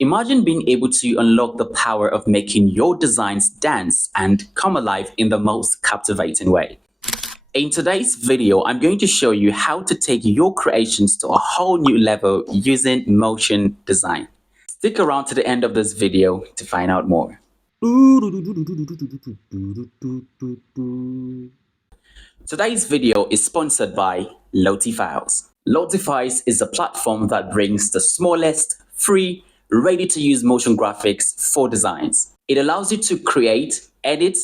Imagine being able to unlock the power of making your designs dance and come alive in the most captivating way. In today's video, I'm going to show you how to take your creations to a whole new level using motion design. Stick around to the end of this video to find out more. Today's video is sponsored by LottieFiles. LottieFiles is a platform that brings the smallest, free, ready-to-use motion graphics for designs. It allows you to create, edit,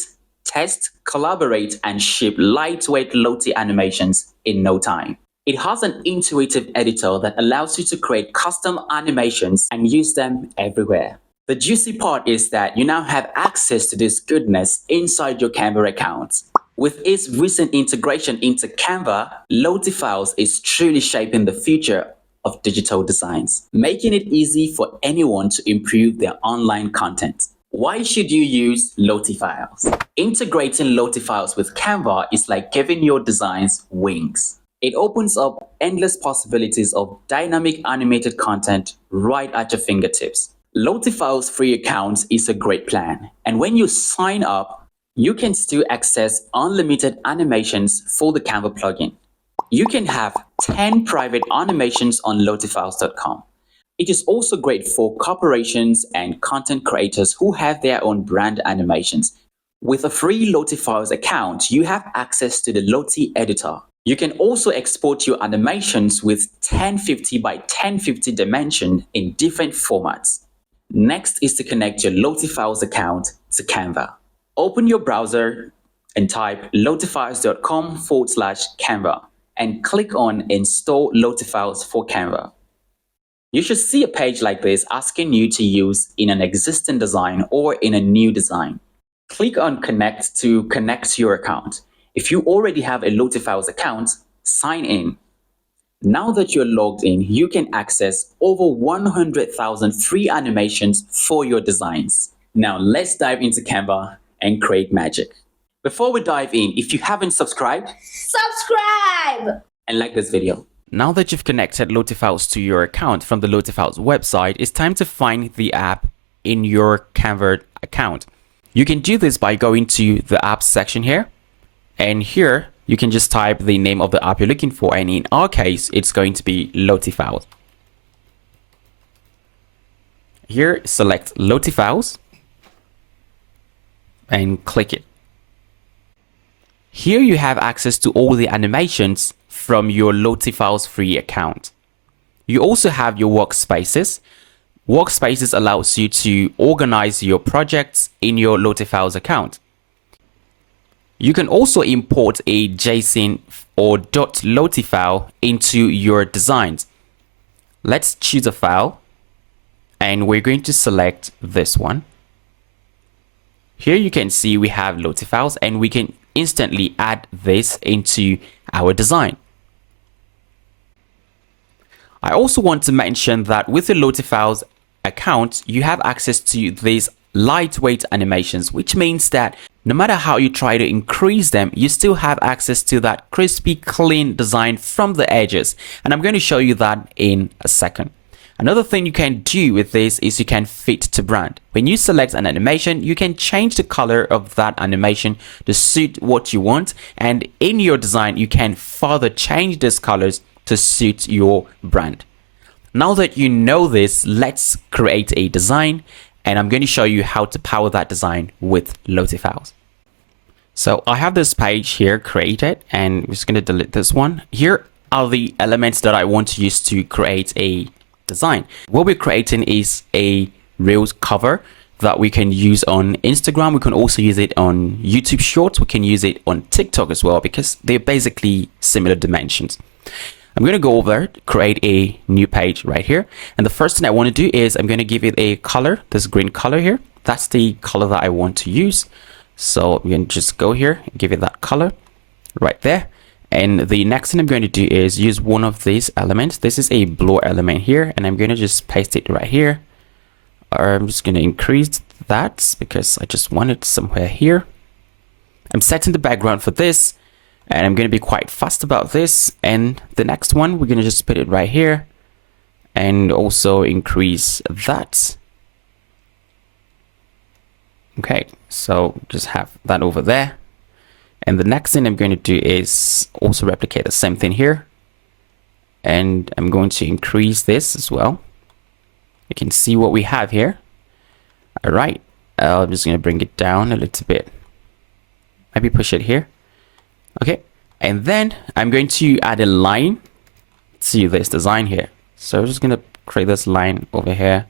test, collaborate, and ship lightweight Lottie animations in no time. It has an intuitive editor that allows you to create custom animations and use them everywhere. The juicy part is that you now have access to this goodness inside your Canva account. With its recent integration into Canva, LottieFiles is truly shaping the future of digital designs, making it easy for anyone to improve their online content. Why should you use LottieFiles? Integrating LottieFiles with Canva is like giving your designs wings. It opens up endless possibilities of dynamic animated content right at your fingertips. LottieFiles free account is a great plan, and when you sign up, you can still access unlimited animations for the Canva plugin. You can have 10 private animations on LottieFiles.com. It is also great for corporations and content creators who have their own brand animations. With a free LottieFiles account, you have access to the Lottie editor. You can also export your animations with 1050 by 1050 dimension in different formats. Next is to connect your LottieFiles account to Canva. Open your browser and type lottifiles.com/Canva and click on Install LottieFiles for Canva. You should see a page like this asking you to use in an existing design or in a new design. Click on Connect to connect to your account. If you already have a LottieFiles account, sign in. Now that you're logged in, you can access over 100,000 free animations for your designs. Now let's dive into Canva and create magic. Before we dive in, if you haven't subscribed, subscribe and like this video. Now that you've connected LottieFiles to your account from the LottieFiles website, it's time to find the app in your Canva account. You can do this by going to the apps section here, and here you can just type the name of the app you're looking for, and in our case it's going to be LottieFiles. Here select LottieFiles and click it. Here you have access to all the animations from your LottieFiles free account. You also have your workspaces. Workspaces allows you to organize your projects in your LottieFiles account. You can also import a JSON or .lottie file into your designs. Let's choose a file and we're going to select this one. Here you can see we have LottieFiles and we can instantly add this into our design. I also want to mention that with the LottieFiles account, you have access to these lightweight animations, which means that no matter how you try to increase them, you still have access to that crispy, clean design from the edges. And I'm going to show you that in a second. Another thing you can do with this is you can fit to brand. When you select an animation, you can change the color of that animation to suit what you want. And in your design, you can further change these colors to suit your brand. Now that you know this, let's create a design. And I'm going to show you how to power that design with LottieFiles. So I have this page here created, and I'm just going to delete this one. Here are the elements that I want to use to create a design. What we're creating is a Reels cover that we can use on Instagram. We can also use it on YouTube Shorts. We can use it on TikTok as well because they're basically similar dimensions. I'm going to go over, create a new page right here. And the first thing I want to do is I'm going to give it a color, this green color here. That's the color that I want to use. So I'm going to just go here and give it that color right there. And the next thing I'm going to do is use one of these elements. This is a blur element here, and I'm going to just paste it right here. Or I'm just going to increase that because I just want it somewhere here. I'm setting the background for this, and I'm going to be quite fast about this. And the next one, we're going to just put it right here and also increase that. Okay, so just have that over there. And the next thing I'm going to do is also replicate the same thing here. And I'm going to increase this as well. You can see what we have here. All right, I'm just going to bring it down a little bit. Maybe push it here. Okay, and then I'm going to add a line to this design here. So I'm just going to create this line over here.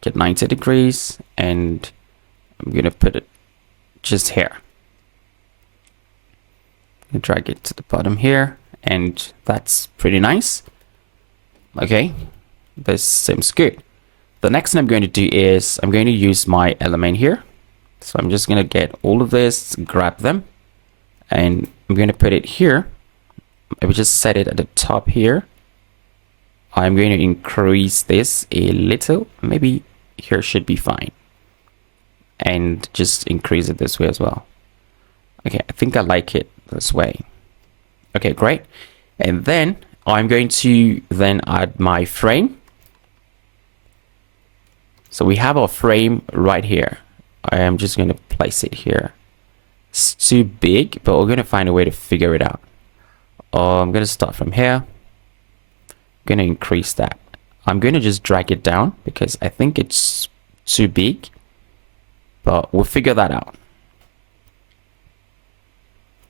Get 90 degrees, and I'm going to put it just here. Drag it to the bottom here, and that's pretty nice. Okay, this seems good. The next thing I'm going to do is I'm going to use my element here. So I'm just going to get all of this, grab them, and I'm going to put it here. I will just set it at the top here. I'm going to increase this a little. Maybe here should be fine. And just increase it this way as well. Okay, I think I like it this way. Okay, great. And then I'm going to then add my frame. So we have our frame right here. I am just going to place it here. It's too big, but we're going to find a way to figure it out. I'm going to start from here. I'm going to increase that. I'm going to just drag it down because I think it's too big, but we'll figure that out.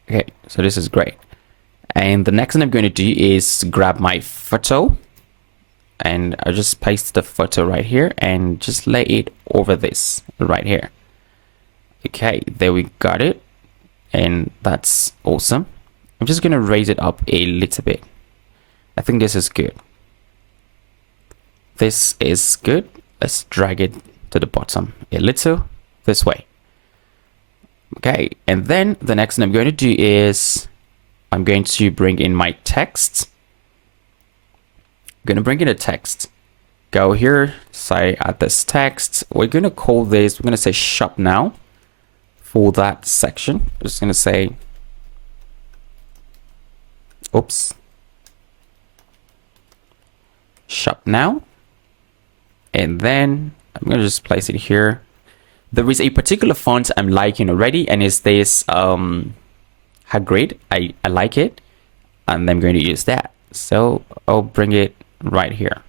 Okay, so this is great. And the next thing I'm going to do is grab my photo, and I'll just paste the photo right here and just lay it over this right here. Okay, there we got it. And that's awesome. I'm just going to raise it up a little bit. I think this is good. This is good. Let's drag it to the bottom a little this way. Okay, and then the next thing I'm going to do is I'm going to bring in my text. I'm going to bring in a text. Go here, say add this text. We're going to call this, we're going to say shop now for that section. I'm just going to say, oops, shop now. And then I'm going to just place it here. There is a particular font I'm liking already, and it's this Hagrid. I like it, and I'm going to use that. So I'll bring it right here.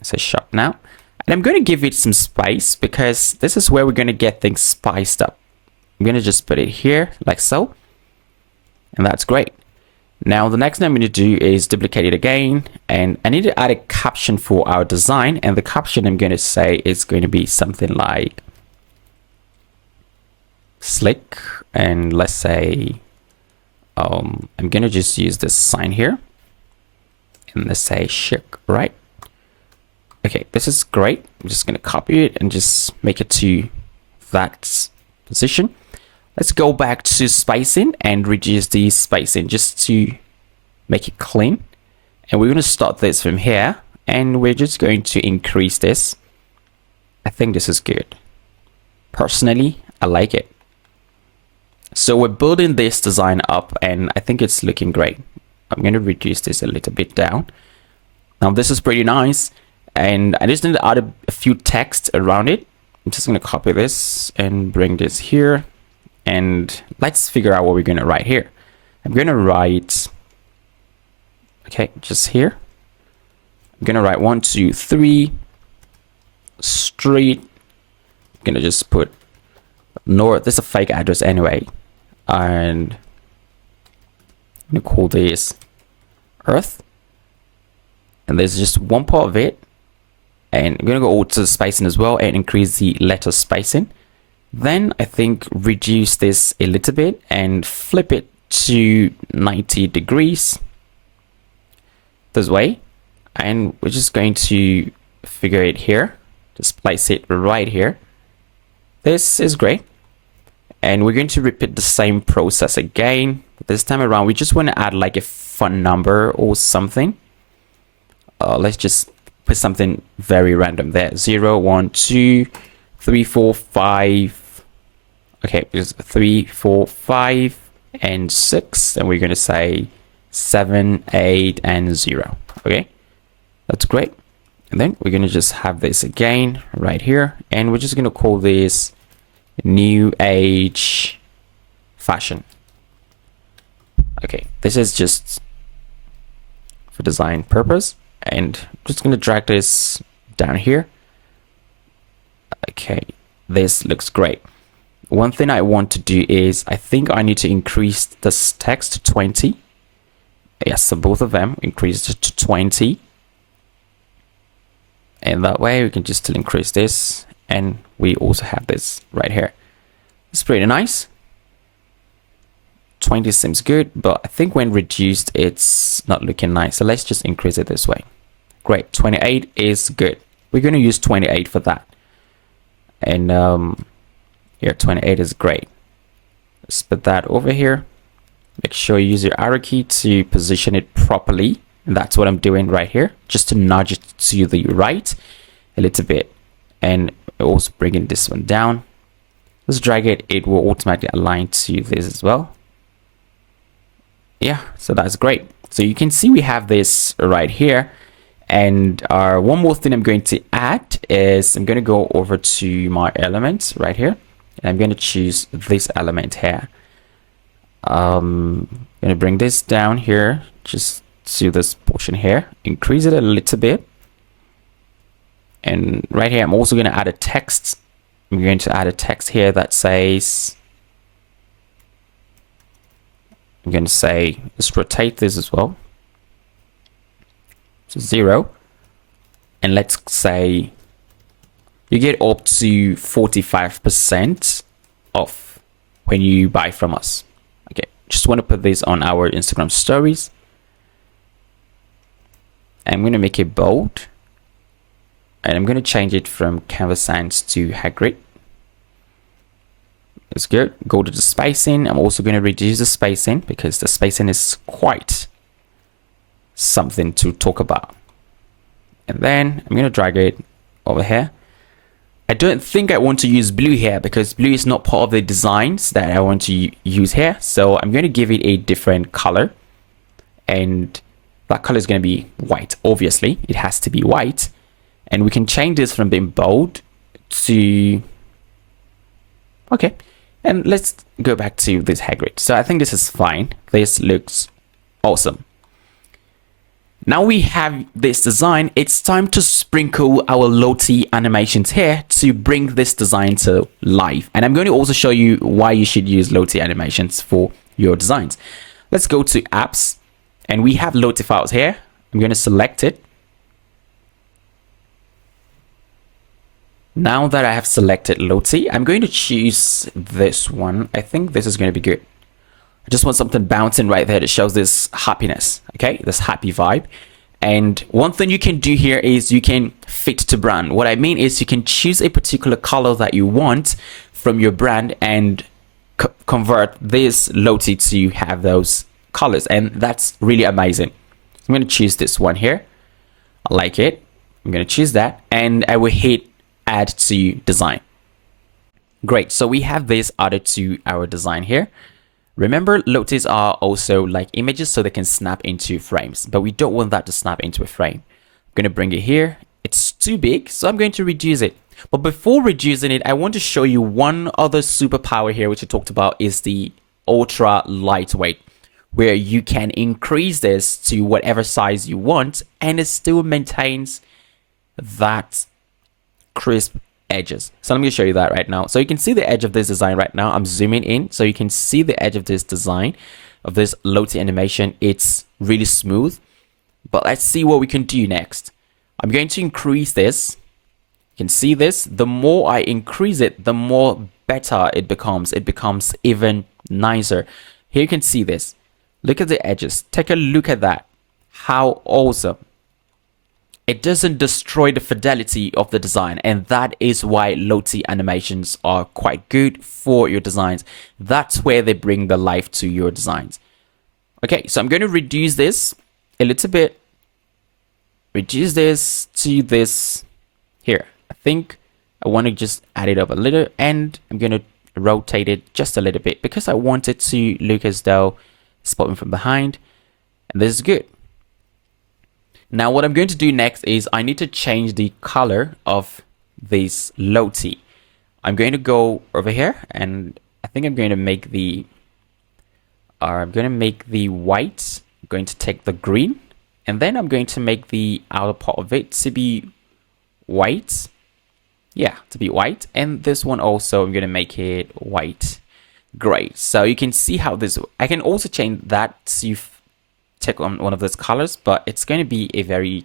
It says shop now. And I'm going to give it some spice because this is where we're going to get things spiced up. I'm going to just put it here like so. And that's great. Now, the next thing I'm going to do is duplicate it again. And I need to add a caption for our design. And the caption I'm going to say is going to be something like slick. And let's say, I'm going to just use this sign here. And let's say chic, right? Okay, this is great. I'm just going to copy it and just make it to that position. Let's go back to spacing and reduce the spacing just to make it clean. And we're going to start this from here. And we're just going to increase this. I think this is good. Personally, I like it. So we're building this design up and I think it's looking great. I'm going to reduce this a little bit down. Now this is pretty nice. And I just need to add a few text around it. I'm just going to copy this and bring this here. And let's figure out what we're going to write here. I'm going to write, okay, just here. I'm going to write 1, 2, 3, street. I'm going to just put north. This is a fake address anyway. And I'm going to call this Earth. And there's just one part of it. And I'm going to go over to the spacing as well and increase the letter spacing. Then I think reduce this a little bit and flip it to 90 degrees this way. And we're just going to figure it here. Just place it right here. This is great. And we're going to repeat the same process again. This time around, we just want to add like a fun number or something. Let's just put something very random there. 0, 1, 2, 3, 4, 5. Okay, it's 3, 4, 5, and 6. And we're going to say 7, 8, and 0. Okay, that's great. And then we're going to just have this again right here. And we're just going to call this New Age Fashion. Okay, this is just for design purpose. And I'm just going to drag this down here. Okay, this looks great. One thing I want to do is, I think I need to increase this text to 20. Yes, so both of them increased to 20. And that way we can just still increase this. And we also have this right here. It's pretty nice. 20 seems good, but I think when reduced, it's not looking nice. So let's just increase it this way. Great, 28 is good. We're going to use 28 for that. And here, 28 is great. Let's put that over here. Make sure you use your arrow key to position it properly. And that's what I'm doing right here, just to nudge it to the right a little bit. And also bringing this one down. Let's drag it. It will automatically align to this as well. Yeah, so that's great. So you can see we have this right here. And one more thing I'm going to add is I'm going to go over to my elements right here. And I'm going to choose this element here. I'm going to bring this down here, just to this portion here. Increase it a little bit. And right here, I'm also going to add a text. I'm going to add a text here that says, I'm going to say, let's rotate this as well. So 0. And let's say you get up to 45% off when you buy from us. Okay, just want to put this on our Instagram stories. I'm going to make it bold. And I'm going to change it from Canva Sans to Hagrid. It's good. Go to the spacing. I'm also going to reduce the spacing because the spacing is quite something to talk about. And then I'm going to drag it over here. I don't think I want to use blue here because blue is not part of the designs that I want to use here. So I'm going to give it a different color. And that color is going to be white. Obviously, it has to be white. And we can change this from being bold to... Okay. And let's go back to this Hagrid. So I think this is fine. This looks awesome. Now we have this design. It's time to sprinkle our Lottie animations here to bring this design to life. And I'm going to also show you why you should use Lottie animations for your designs. Let's go to apps and we have LottieFiles here. I'm going to select it. Now that I have selected Lottie, I'm going to choose this one. I think this is going to be good. I just want something bouncing right there that shows this happiness, okay? This happy vibe. And one thing you can do here is you can fit to brand. What I mean is you can choose a particular color that you want from your brand and convert this Lottie to have those colors. And that's really amazing. I'm going to choose this one here. I like it. I'm going to choose that and I will hit add to design. Great. So we have this added to our design here. Remember, Lotties are also like images, so they can snap into frames, but we don't want that to snap into a frame. I'm going to bring it here. It's too big, so I'm going to reduce it. But before reducing it, I want to show you one other superpower here, which I talked about, is the ultra lightweight, where you can increase this to whatever size you want, and it still maintains that crisp edges. So let me show you that right now. So you can see the edge of this design right now. I'm zooming in so you can see the edge of this design of this Lottie animation. It's really smooth, but let's see what we can do next. I'm going to increase this. You can see this. The more I increase it, the more better it becomes. It becomes even nicer. Here you can see this. Look at the edges. Take a look at that. How awesome. It doesn't destroy the fidelity of the design, and that is why Lottie animations are quite good for your designs. That's where they bring the life to your designs. Okay, so I'm going to reduce this a little bit. Reduce this to this here. I think I want to just add it up a little, and I'm going to rotate it just a little bit because I want it to look as though it's popping from behind, and this is good. Now what I'm going to do next is I need to change the color of this Lottie. I'm going to go over here and I think I'm going to make the white. I'm going to take the green and then I'm going to make the outer part of it to be white. Yeah, to be white. And this one also, I'm going to make it white. Great. So you can see how this, I can also change that to take on one of those colors, but it's going to be a very,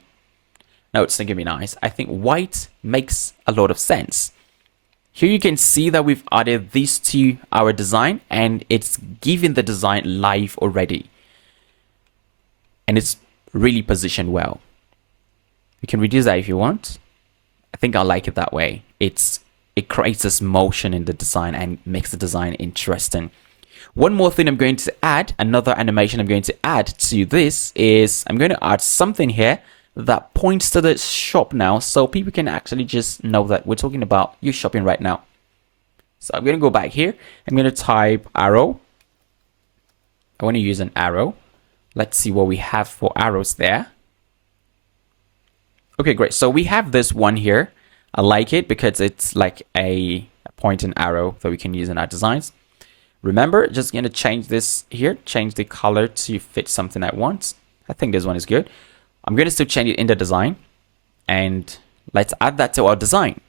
no, it's not going to be nice. I think white makes a lot of sense. Here you can see that we've added these to our design and it's giving the design life already. And it's really positioned well. You can reduce that if you want. I think I like it that way. It creates this motion in the design and makes the design interesting. One more thing I'm going to add, another animation I'm going to add to this is I'm going to add something here that points to the shop now, so people can actually just know that we're talking about you shopping right now. So I'm going to go back here. I'm going to type arrow. I want to use an arrow. Let's see what we have for arrows there. Okay, great. So we have this one here. I like it because it's like a point and arrow that we can use in our designs. Remember, just going to change this here, change the color to fit something I want. I think this one is good. I'm going to still change it in the design and let's add that to our design.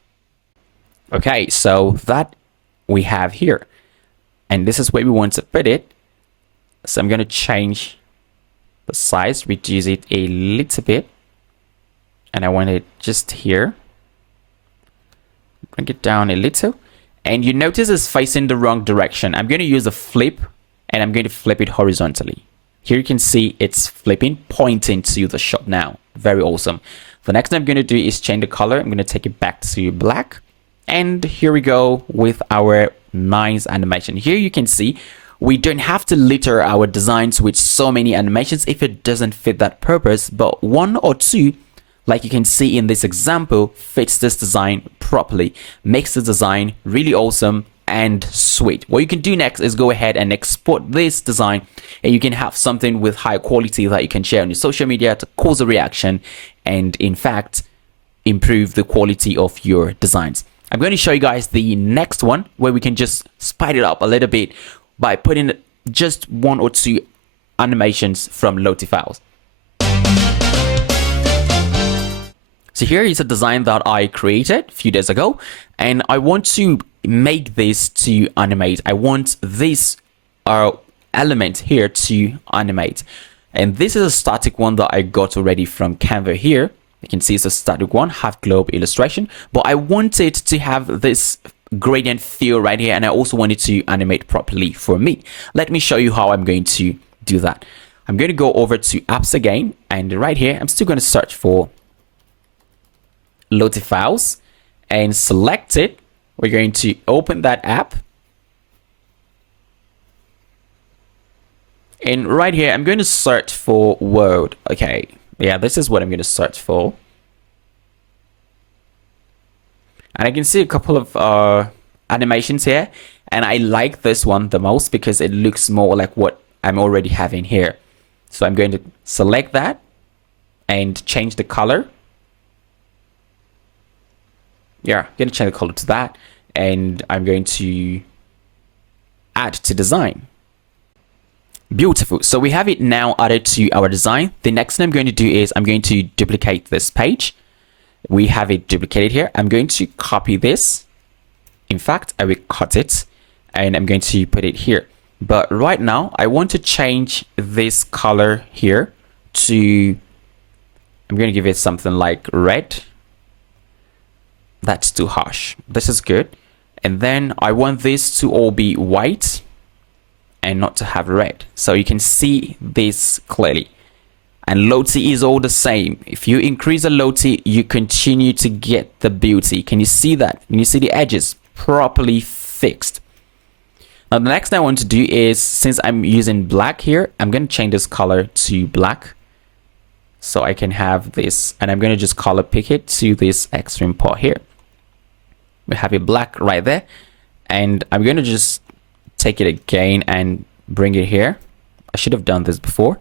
Okay, so that we have here and this is where we want to put it. So I'm going to change the size, reduce it a little bit. And I want it just here. Bring it down a little. And you notice it's facing the wrong direction. I'm going to use a flip and I'm going to flip it horizontally. Here you can see it's flipping, pointing to the shop now. Very awesome. The next thing I'm going to do is change the color. I'm going to take it back to black. And here we go with our nice animation. Here you can see we don't have to litter our designs with so many animations if it doesn't fit that purpose, but one or two, like you can see in this example, fits this design properly, makes the design really awesome and sweet. What you can do next is go ahead and export this design and you can have something with high quality that you can share on your social media to cause a reaction and in fact improve the quality of your designs. I'm going to show you guys the next one where we can just spice it up a little bit by putting just one or two animations from LottieFiles. So here is a design that I created a few days ago and I want to make this to animate. I want this element here to animate. And this is a static one that I got already from Canva here. You can see it's a static one, half globe illustration, but I wanted to have this gradient feel right here and I also wanted to animate properly for me. Let me show you how I'm going to do that. I'm going to go over to apps again and right here I'm still going to search for LottieFiles and select it. We're going to open that app and right here I'm going to search for word. Okay, yeah, this is what I'm going to search for. And I can see a couple of animations here and I like this one the most because it looks more like what I'm already having here. So I'm going to select that and change the color. Yeah, I'm going to change the color to that and I'm going to add to design. Beautiful. So we have it now added to our design. The next thing I'm going to do is I'm going to duplicate this page. We have it duplicated here. I'm going to copy this. In fact, I will cut it and I'm going to put it here. But right now, I want to change this color here to, I'm going to give it something like red. That's too harsh. This is good. And then I want this to all be white and not to have red. So you can see this clearly. And Lottie is all the same. If you increase a Lottie, you continue to get the beauty. Can you see that? Can you see the edges properly fixed? Now the next thing I want to do is, since I'm using black here, I'm going to change this color to black. So I can have this, and I'm going to just color pick it to this extreme part here. We have it black right there. And I'm going to just take it again and bring it here. I should have done this before,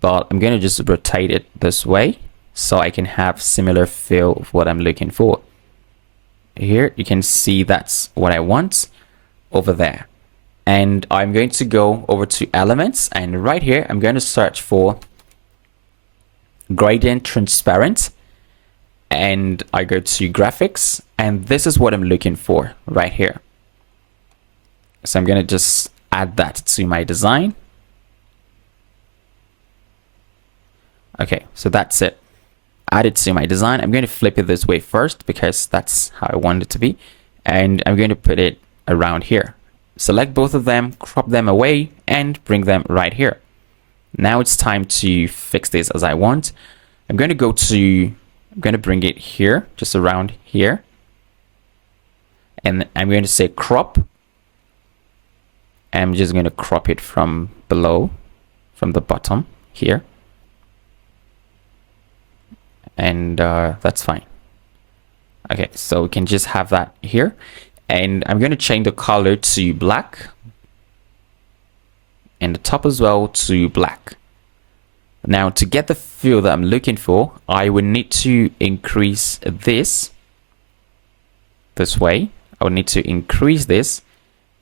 but I'm going to just rotate it this way so I can have similar feel of what I'm looking for. Here you can see that's what I want over there. And I'm going to go over to elements, and right here I'm going to search for gradient transparent, and I go to graphics, and this is what I'm looking for right here. So I'm going to just add that to my design. Okay, so that's it. Add it to my design. I'm going to flip it this way first because that's how I want it to be. And I'm going to put it around here. Select both of them, crop them away, and bring them right here. Now it's time to fix this as I want. I'm going to bring it here, just around here. And I'm going to say crop. I'm just going to crop it from below, from the bottom here. And that's fine. Okay, so we can just have that here. And I'm going to change the color to black. And the top as well to black. Now, to get the feel that I'm looking for, I would need to increase this way. I would need to increase this.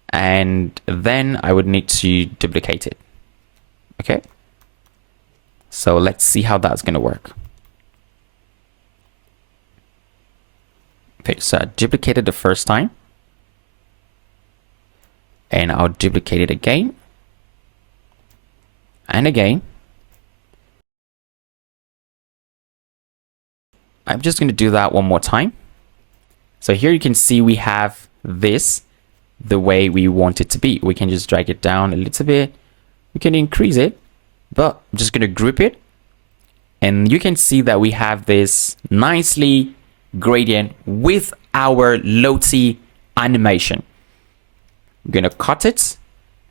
And then I would need to duplicate it. Okay. So let's see how that's going to work. Okay, so I duplicated the first time. And I'll duplicate it again. And again. I'm just going to do that one more time. So here you can see we have this the way we want it to be. We can just drag it down a little bit. We can increase it, but I'm just going to group it. And you can see that we have this nicely gradient with our Lottie animation. I'm going to cut it,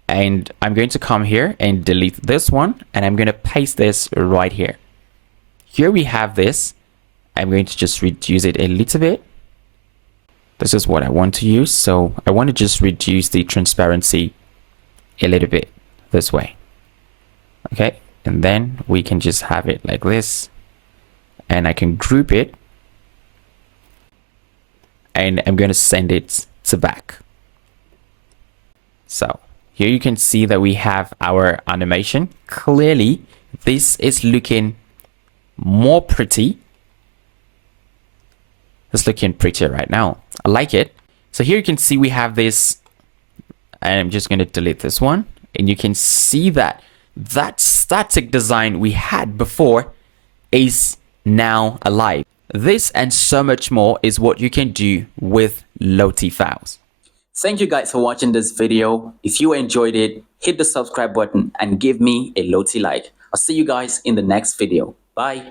and I'm going to come here and delete this one, and I'm going to paste this right here. Here we have this. I'm going to just reduce it a little bit. This is what I want to use, so I want to just reduce the transparency a little bit this way. Okay, and then we can just have it like this, and I can group it, and I'm going to send it to back. So here you can see that we have our animation. Clearly, this is looking more pretty. It's looking prettier right now. I like it. So here you can see we have this, and I'm just going to delete this one. And you can see that that static design we had before is now alive. This and so much more is what you can do with LottieFiles. Thank you guys for watching this video. If you enjoyed it, hit the subscribe button and give me a Lottie like. I'll see you guys in the next video. Bye.